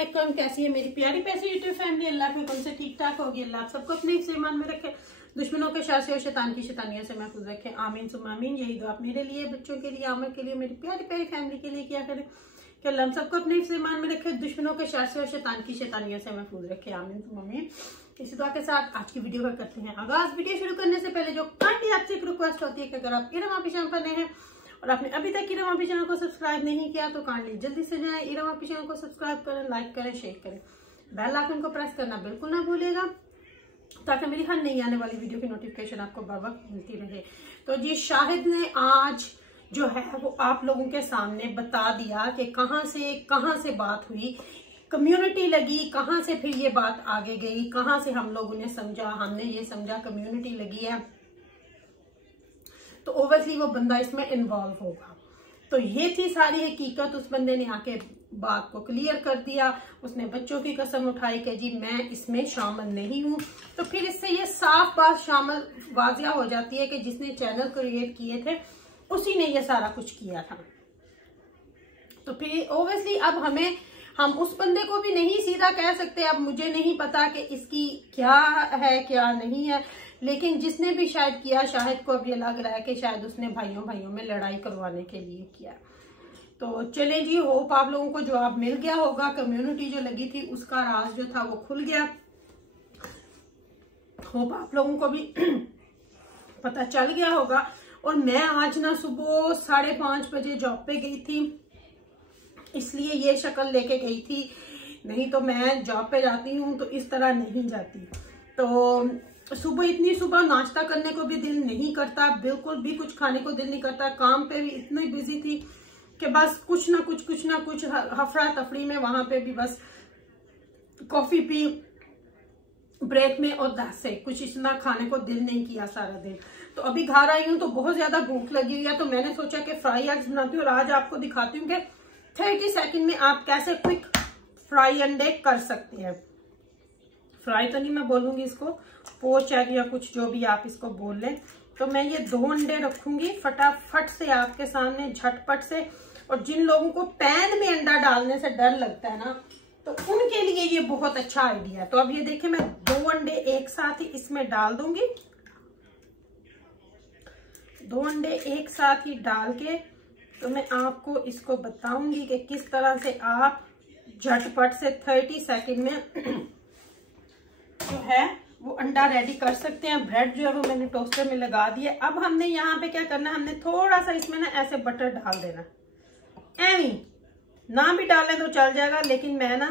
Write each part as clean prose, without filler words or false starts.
अस्सलाम, कैसी है मेरी प्यारी पैसी यूट्यूब फैमिली। अल्लाह के हुक्म से ठीक ठाक होगी। अल्लाह आप सबको अपने ईमान में रखे, दुश्मनों के शार से और शैतान की शैतानियों से महफूज रखे। आमीन सुम्मा आमीन। यही दुआ आप मेरे लिए, बच्चों के लिए, आमर के लिए, मेरी प्यारी प्यारी फैमिली के लिए किया करें कि अल्लाह हम सबको अपने ईमान में रखे, दुश्मनों के शार से और शैतान की शैतानियों से महफूज रखे। आमीन सुम्मा आमीन। इसी दुआ के साथ आज की वीडियो का करते हैं आगाज। वीडियो शुरू करने से पहले जो कांडी आपसे एक रिक्वेस्ट होती है कि अगर आप इरम आपी चैनल पर नए हैं और आपने अभी तक इरम आपी चैनल को सब्सक्राइब नहीं किया तो काइंडली जल्दी से जाएं, इरम आपी चैनल को सब्सक्राइब करें, लाइक करें, शेयर करें, बेल आइकन को प्रेस करना बिल्कुल ना भूलिएगा ताकि मेरी हर नई आने वाली वीडियो की नोटिफिकेशन आपको बर वक्त मिलती रहे। तो जी शाहिद ने आज जो है वो आप लोगों के सामने बता दिया कि कहाँ से बात हुई, कम्युनिटी लगी, कहाँ से फिर ये बात आगे गई, कहाँ से हम लोगों ने समझा, हमने ये समझा कम्युनिटी लगी है तो ओवरली वो बंदा इसमें इन्वॉल्व होगा। तो ये थी सारी हकीकत। उस बंदे ने आके बात को क्लियर कर दिया, उसने बच्चों की कसम उठाई कि जी मैं इसमें शामिल नहीं हूं। तो फिर इससे ये साफ बात शामिल वाजिया हो जाती है कि जिसने चैनल क्रिएट किए थे उसी ने ये सारा कुछ किया था। तो फिर ओब्वियसली अब हम उस बंदे को भी नहीं सीधा कह सकते। अब मुझे नहीं पता कि इसकी क्या है क्या नहीं है, लेकिन जिसने भी शायद किया, शाहिद को अब ये लग रहा है कि शायद उसने भाइयों में लड़ाई करवाने के लिए किया। तो चलें जी, होप आप लोगों को जवाब मिल गया होगा। कम्युनिटी जो लगी थी उसका राज जो था वो खुल गया। होप आप लोगों को भी पता चल गया होगा। और मैं आज ना सुबह 5:30 बजे जॉब पे गई थी, इसलिए ये शक्ल लेके गई थी, नहीं तो मैं जॉब पे जाती हूँ तो इस तरह नहीं जाती। तो इतनी सुबह नाश्ता करने को भी दिल नहीं करता, बिल्कुल भी कुछ खाने को दिल नहीं करता। काम पे भी इतनी बिजी थी कि बस कुछ ना कुछ हफड़ा तफड़ी में वहां पे भी बस कॉफी पी ब्रेक में और 10 से कुछ इतना खाने को दिल नहीं किया सारा दिन। तो अभी घर आई हूँ तो बहुत ज्यादा भूख लगी हुई है, तो मैंने सोचा कि फ्राई एग्स बनाती हूँ और आज आपको दिखाती हूँ कि 30 सेकंड में आप कैसे क्विक फ्राई अंडे कर सकते हैं। फ्राई तो नहीं मैं बोलूंगी इसको, पोच एग या कुछ जो भी आप इसको बोल लें। तो मैं ये 2 अंडे रखूंगी फटाफट से आपके सामने झटपट से। और जिन लोगों को पैन में अंडा डालने से डर लगता है ना, तो उनके लिए ये बहुत अच्छा आइडिया है। तो अब ये देखिए मैं 2 अंडे एक साथ ही इसमें डाल दूंगी। 2 अंडे एक साथ ही डाल के तो मैं आपको इसको बताऊंगी कि किस तरह से आप झटपट से 30 सेकंड में जो है वो अंडा रेडी कर सकते हैं। ब्रेड जो है वो मैंने टोस्टर में लगा दिया। अब हमने यहाँ पे क्या करना है, हमने थोड़ा सा इसमें ना ऐसे बटर डाल देना। एवी ना भी डालें तो चल जाएगा, लेकिन मैं ना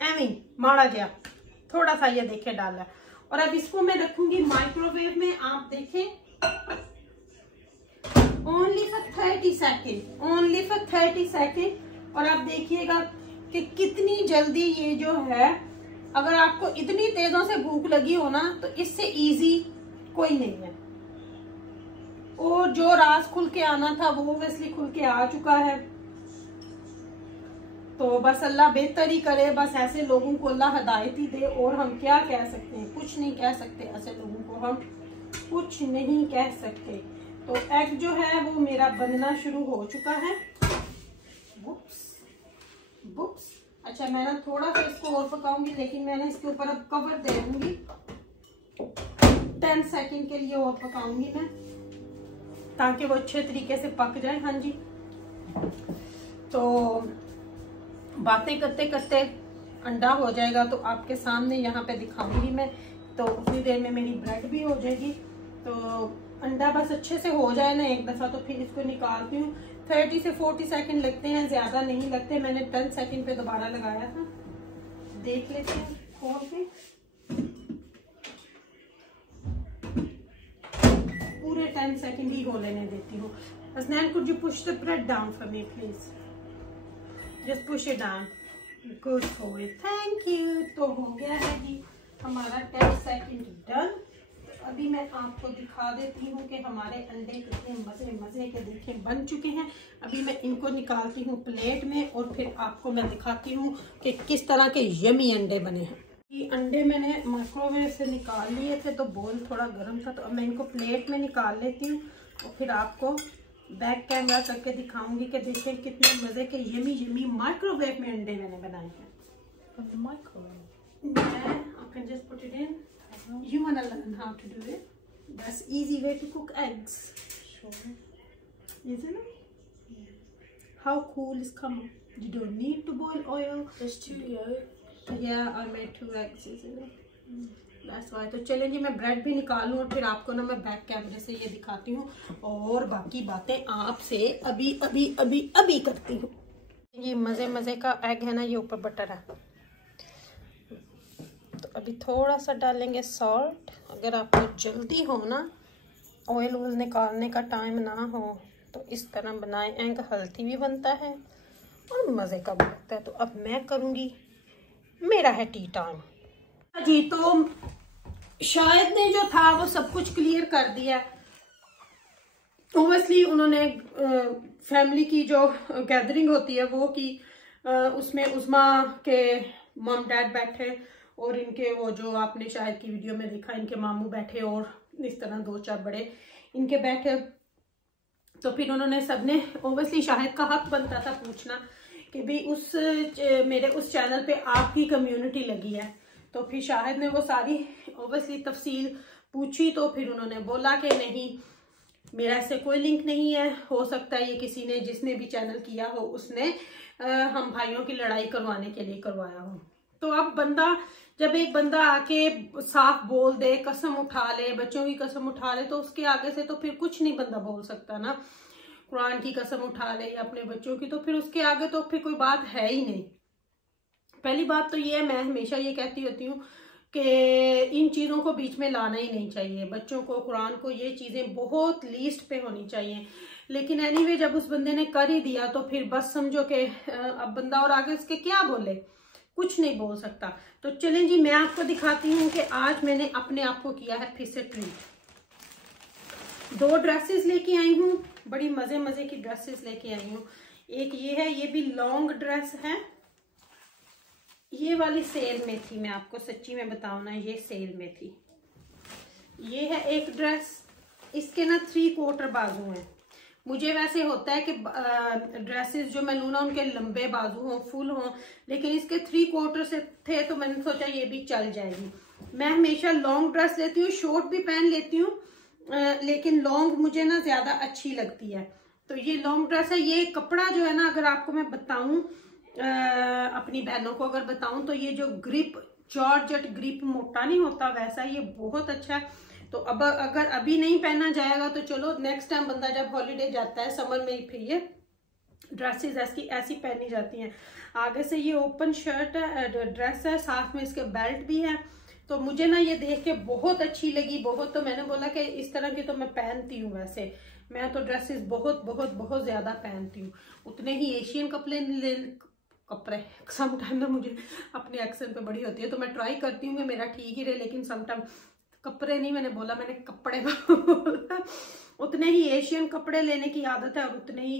एवी माड़ा गया थोड़ा सा ये देखे डाला। और अब इसको मैं रखूंगी माइक्रोवेव में। आप देखें ओनली फॉर 30 सेकेंड। और आप देखिएगा कि कितनी जल्दी ये जो है, अगर आपको इतनी तेजों से भूख लगी हो ना तो इससे इजी कोई नहीं है। और जो राज खुल के आना था वो ओब्वियसली खुल के आ चुका है। तो बस अल्लाह बेहतर ही करे, बस ऐसे लोगों को अल्लाह हिदायत ही दे। और हम क्या कह सकते हैं, कुछ नहीं कह सकते, ऐसे लोगों को हम कुछ नहीं कह सकते। तो एग जो है वो मेरा बनना शुरू हो चुका है। बुक्स अच्छा, मैं ना थोड़ा सा इसको और पकाऊंगी, लेकिन मैंने इसके ऊपर अब कवर दे दूंगी। 10 सेकंड के लिए और पकाऊंगी मैं, ताकि वो अच्छे तरीके से पक जाए। हाँ जी, तो बातें करते करते अंडा हो जाएगा तो आपके सामने यहाँ पे दिखाऊंगी मैं। तो उतनी देर में मेरी ब्रेड भी हो जाएगी। तो अंडा बस अच्छे से हो जाए ना एक दफा, तो फिर इसको निकालती हूँ। 30 से 40 सेकंड लगते हैं, ज्यादा नहीं लगते। मैंने 10 सेकंड पे दोबारा लगाया था। देख लेते हैं खोल के, पूरे 10 सेकंड ही हो लेने देती हूँ। Asnan, could you push the bread down for me please? Just push it down. Good boy, thank you। तो हो गया है जी हमारा 10 सेकंड डन। अभी मैं आपको दिखा देती हूँ कि हमारे अंडे कितने मजे के देखें बन चुके हैं। अभी मैं इनको निकालती हूँ प्लेट में और फिर आपको मैं दिखाती हूँ कि किस तरह के यमी अंडे बने हैं। ये अंडे मैंने माइक्रोवेव से निकाल लिए थे तो बोल थोड़ा गर्म था, तो अब मैं इनको प्लेट में निकाल लेती हूँ और फिर आपको बैक कैमरा करके दिखाऊंगी कि देखें कितने मजे के यमी माइक्रोवेव में अंडे मैंने बनाए हैं। of the microwave? Yeah, I can just put it in. You wanna learn how to do it? That's easy way to cook eggs. Sure. Isn't it? Yeah. How cool is come? You don't need to boil oil. There's 2 yolks. Yeah, I made 2 eggs, isn't it? That's why. तो चलें जी, मैं bread भी निकालूं और फिर आपको ना मैं बैक कैमरे से ये दिखाती हूँ और बाकी बातें आपसे अभी अभी अभी अभी करती हूँ। ये मज़े मज़े का एग है ना, ये ऊपर बटर है, तो अभी थोड़ा सा डालेंगे सॉल्ट। अगर आपको जल्दी हो ना, ऑयल वॉयल निकालने का टाइम ना हो, तो इस तरह बनाएं। एग हेल्थी भी बनता है और मज़े का भी लगता है। तो अब मैं करूँगी, मेरा है टी टाइम जी। तो शायद ने जो था वो सब कुछ क्लियर कर दिया। ओबियसली उन्होंने फैमिली की जो गैदरिंग होती है वो की, उसमें उस्मा के मम डैड बैठे और इनके वो जो आपने शायद की वीडियो में देखा, इनके मामू बैठे और इस तरह 2-4 बड़े इनके बैठे। तो फिर उन्होंने सबने, ओबियसली शाहिद का हक बनता था पूछना कि भी मेरे उस चैनल पे आपकी कम्युनिटी लगी है। तो फिर शाहिद ने वो सारी ओबियसली तफसील पूछी। तो फिर उन्होंने बोला कि नहीं, मेरा ऐसे कोई लिंक नहीं है, हो सकता है ये किसी ने, जिसने भी चैनल किया हो उसने हम भाइयों की लड़ाई करवाने के लिए करवाया हो। तो अब जब एक बंदा आके साफ बोल दे, कसम उठा ले, बच्चों की कसम उठा ले, तो उसके आगे से तो फिर कुछ नहीं बंदा बोल सकता ना। कुरान की कसम उठा ले या अपने बच्चों की, तो फिर उसके आगे तो फिर कोई बात है ही नहीं। पहली बात तो ये है, मैं हमेशा ये कहती होती हूँ कि इन चीज़ों को बीच में लाना ही नहीं चाहिए। बच्चों को, कुरान को, ये चीज़ें बहुत लीस्ट पे होनी चाहिए। लेकिन एनीवे जब उस बंदे ने कर ही दिया तो फिर बस समझो कि अब बंदा और आगे इसके क्या बोले, कुछ नहीं बोल सकता। तो चलें जी, मैं आपको दिखाती हूँ कि आज मैंने अपने आप को किया है फिर से ट्रीट। 2 ड्रेसेस लेके आई हूँ, बड़ी मजे मजे की ड्रेसेस लेके आई हूँ। एक ये है, ये भी लॉन्ग ड्रेस है, ये वाली सेल में थी, मैं आपको सच्ची में बताऊं ना, ये सेल में थी। ये है एक ड्रेस, इसके ना 3/4 बाजू हैं। मुझे वैसे होता है कि ड्रेसेस जो मैं लूँ ना उनके लंबे बाजू हों, फुल हों, लेकिन इसके 3/4 से थे तो मैंने सोचा ये भी चल जाएगी। मैं हमेशा लॉन्ग ड्रेस लेती हूँ, शॉर्ट भी पहन लेती हूँ, लेकिन लॉन्ग मुझे ना ज्यादा अच्छी लगती है। तो ये लॉन्ग ड्रेस है। ये कपड़ा जो है ना, अगर आपको मैं बताऊं, अपनी बहनों को अगर बताऊं, तो ये जो ग्रिप, जॉर्जेट ग्रिप मोटा नहीं होता वैसा, ये बहुत अच्छा है। तो अब अगर अभी नहीं पहना जाएगा तो चलो नेक्स्ट टाइम बंदा जब हॉलीडे जाता है समर में, फिर ये ड्रेसेस ऐसी पहनी जाती हैं। आगे से ये ओपन शर्ट है, ड्रेस है, साथ में इसके बेल्ट भी है। तो मुझे ना ये देख के बहुत अच्छी लगी, बहुत। तो मैंने बोला कि इस तरह की तो मैं पहनती हूँ, वैसे मैं तो ड्रेसेस बहुत बहुत बहुत ज्यादा पहनती हूँ। उतने ही एशियन कपड़े समटाइम ना मुझे अपने एक्सेंट पे बड़ी होती है, तो मैं ट्राई करती हूँ कि मेरा ठीक ही रहे, लेकिन समटाइम कपड़े नहीं मैंने बोला, मैंने कपड़े बोला। उतने ही एशियन कपड़े लेने की आदत है और उतने ही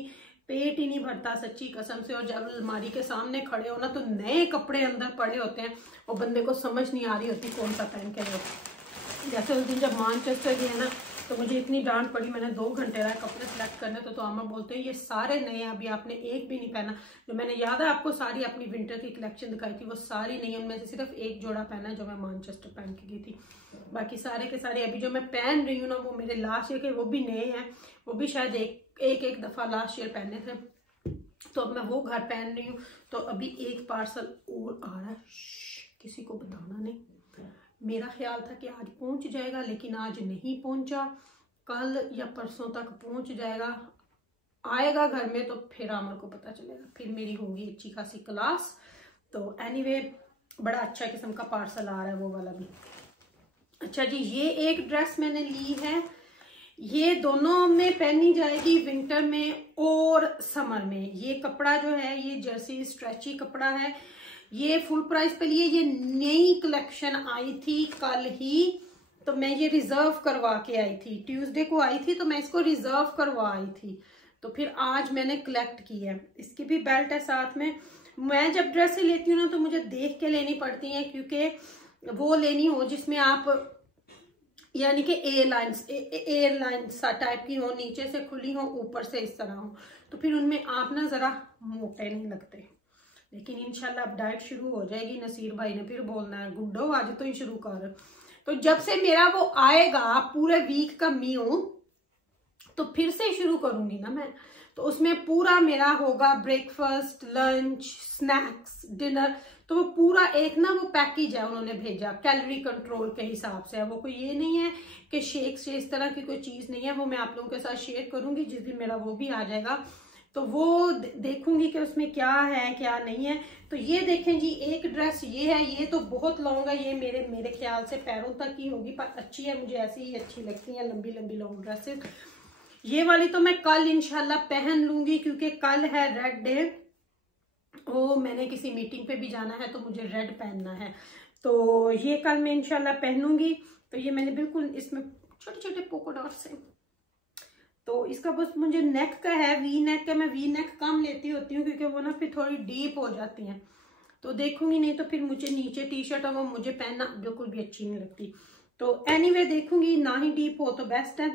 पेट ही नहीं भरता सच्ची कसम से। और जब अलमारी के सामने खड़े हो ना तो नए कपड़े अंदर पड़े होते हैं और बंदे को समझ नहीं आ रही होती कौन सा पहन के लो। जैसे उस दिन जब मैनचेस्टर गए ना तो मुझे इतनी डांट पड़ी, मैंने 2 घंटे रहा कपड़े सिलेक्ट करने। तो आमा बोलते हैं ये सारे नए, अभी आपने एक भी नहीं पहना। जो मैंने याद है आपको सारी अपनी विंटर की कलेक्शन दिखाई थी, वो सारी नहीं, उनमें से सिर्फ एक जोड़ा पहना जो मैं मैनचेस्टर पहन के गई थी। बाकी सारे के सारे अभी जो मैं पहन रही हूँ ना, वो मेरे लास्ट ईयर के, वो भी नए हैं, वो भी शायद एक दफा लास्ट ईयर पहने थे। तो अब मैं वो घर पहन रही हूँ। तो अभी एक पार्सल और आ रहा है, किसी को बताना नहीं। मेरा ख्याल था कि आज पहुंच जाएगा, लेकिन आज नहीं पहुंचा, कल या परसों तक पहुंच जाएगा। आएगा घर में तो फिर आमर को पता चलेगा, फिर मेरी होगी अच्छी खासी क्लास। तो एनीवे बड़ा अच्छा किस्म का पार्सल आ रहा है, वो वाला भी। अच्छा जी, ये एक ड्रेस मैंने ली है, ये दोनों में पहनी जाएगी, विंटर में और समर में। ये कपड़ा जो है ये जर्सी स्ट्रेची कपड़ा है, ये फुल प्राइस पे लिए। ये नई कलेक्शन आई थी कल ही, तो मैं ये रिजर्व करवा के आई थी, ट्यूसडे को आई थी, तो मैं इसको रिजर्व करवा आई थी। तो फिर आज मैंने कलेक्ट की है। इसकी भी बेल्ट है साथ में। मैं जब ड्रेसें लेती हूँ ना तो मुझे देख के लेनी पड़ती हैं, क्योंकि वो लेनी हो जिसमें आप यानी कि एयरलाइंस सा टाइप की हो, नीचे से खुली हो, ऊपर से इस तरह हो, तो फिर उनमें आप ना जरा मोटे नहीं लगते। लेकिन इंशाल्लाह अब डाइट शुरू हो जाएगी। नसीर भाई ने फिर बोलना है गुड्डो आज तो ही शुरू कर। तो जब से मेरा वो आएगा पूरे वीक का मील तो फिर से शुरू करूंगी ना मैं। तो उसमें पूरा मेरा होगा ब्रेकफास्ट, लंच, स्नैक्स, डिनर। तो वो पूरा एक ना वो पैकेज है उन्होंने भेजा, कैलोरी कंट्रोल के हिसाब से है वो। कोई ये नहीं है कि शेक से इस तरह की कोई चीज नहीं है। वो मैं आप लोगों के साथ शेयर करूंगी जिस दिन मेरा वो भी आ जाएगा। तो वो देखूंगी कि उसमें क्या है क्या नहीं है। तो ये देखें जी, एक ड्रेस ये है, ये तो बहुत लॉन्ग है, ये मेरे ख्याल से पैरों तक ही होगी, पर अच्छी है, मुझे ऐसी ही अच्छी लगती है लंबी लंबी लॉन्ग ड्रेसेस। ये वाली तो मैं कल इंशाल्लाह पहन लूंगी क्योंकि कल है रेड डे। वो मैंने किसी मीटिंग पे भी जाना है तो मुझे रेड पहनना है, तो ये कल मैं इंशाल्लाह पहनूंगी। तो ये मैंने बिल्कुल इसमें छोटे छोटे पोको डॉट्स हैं। तो इसका बस मुझे नेक का है, वी नेक का। मैं वी नेक कम लेती होती हूँ क्योंकि वो ना फिर थोड़ी डीप हो जाती हैं। तो देखूंगी, नहीं तो फिर मुझे नीचे टी शर्ट है वो मुझे पहनना बिल्कुल भी अच्छी नहीं लगती। तो एनीवे देखूंगी, ना ही डीप हो तो बेस्ट है।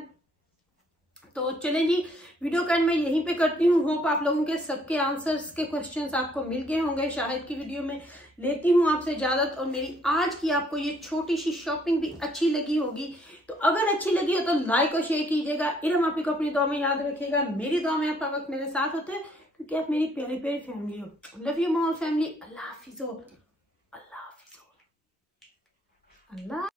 तो चलें जी, वीडियो का एंड मैं यहीं पे करती हूँ। होप आप लोगों के सबके आंसर्स के क्वेश्चंस आपको मिल गए होंगे। शाहिद की वीडियो में लेती हूँ आपसे इजाजत, और मेरी आज की आपको ये छोटी सी शॉपिंग भी अच्छी लगी होगी। तो अगर अच्छी लगी हो तो लाइक और शेयर कीजिएगा। इरम आप ही को अपनी दुआ में याद रखिएगा। मेरी दुआ में आप हर वक्त मेरे साथ होते हैं क्योंकि आप मेरी प्यारी प्यारी फैमिली हो। Love you more family. अल्लाह हाफिज़। अल्लाह हाफिज़। अल्लाह।